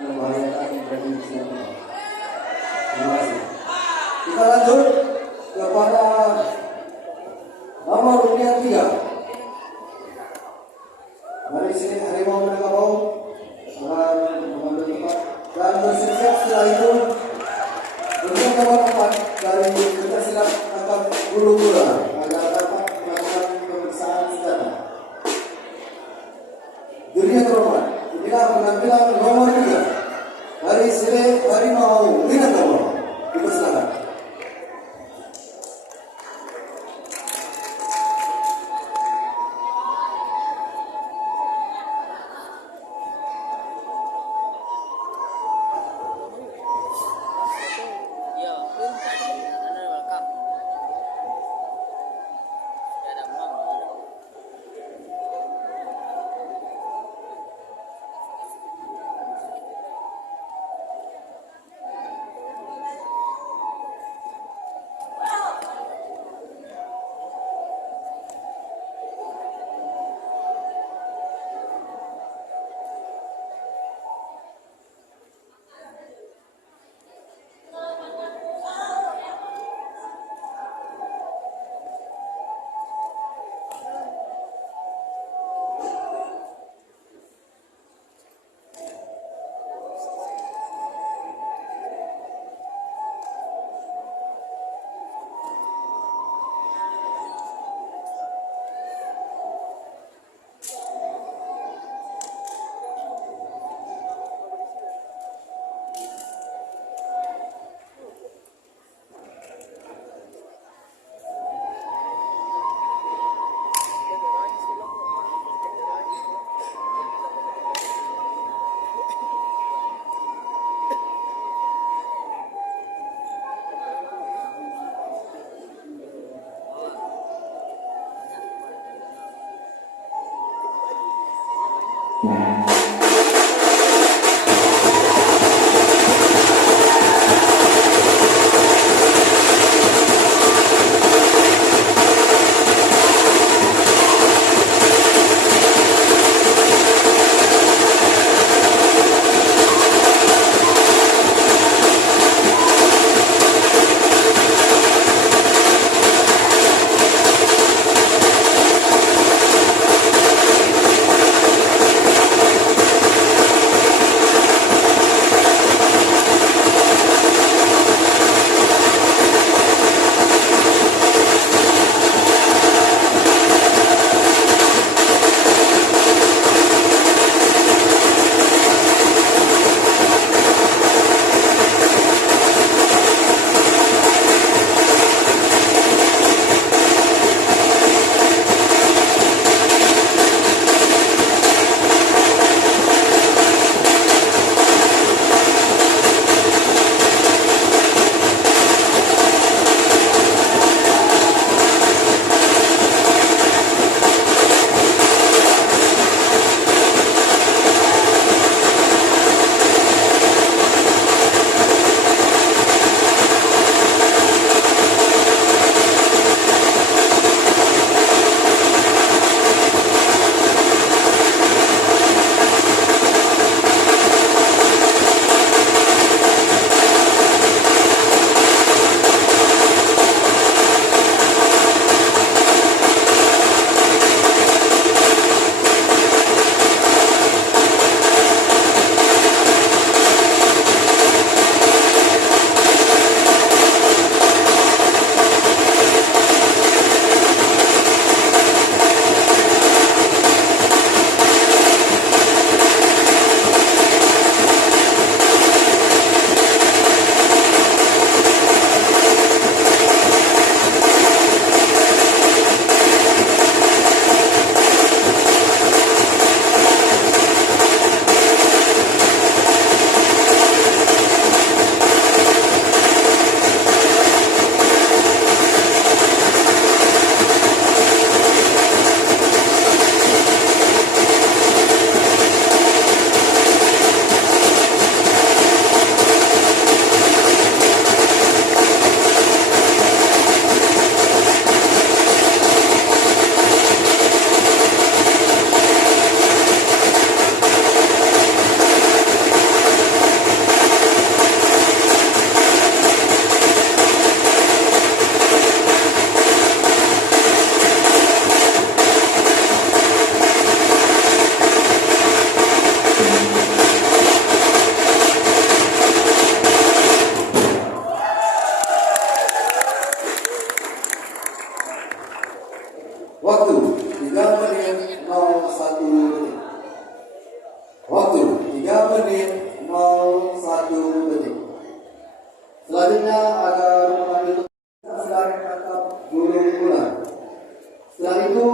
membahayakan prediksi. Terima kasih. Kita lanjut kepada nomor undian 3. Mari sini harimau dan kabau akan mengambil tempat dan bersiap setelah itu undian nomor 4 dari pencaksilat akan bulu-bulu agar dapat melakukan pemeriksaan senjata. Juri yang terhormat, inilah penampilan nomor 3 dari silat harimau minang.rmja. Dipersilakan. Waktu 3 menit 01 detik. Waktu 3 menit 01 detik. Selanjutnya akan mengambil silat tangkap burung ular. Setelah itu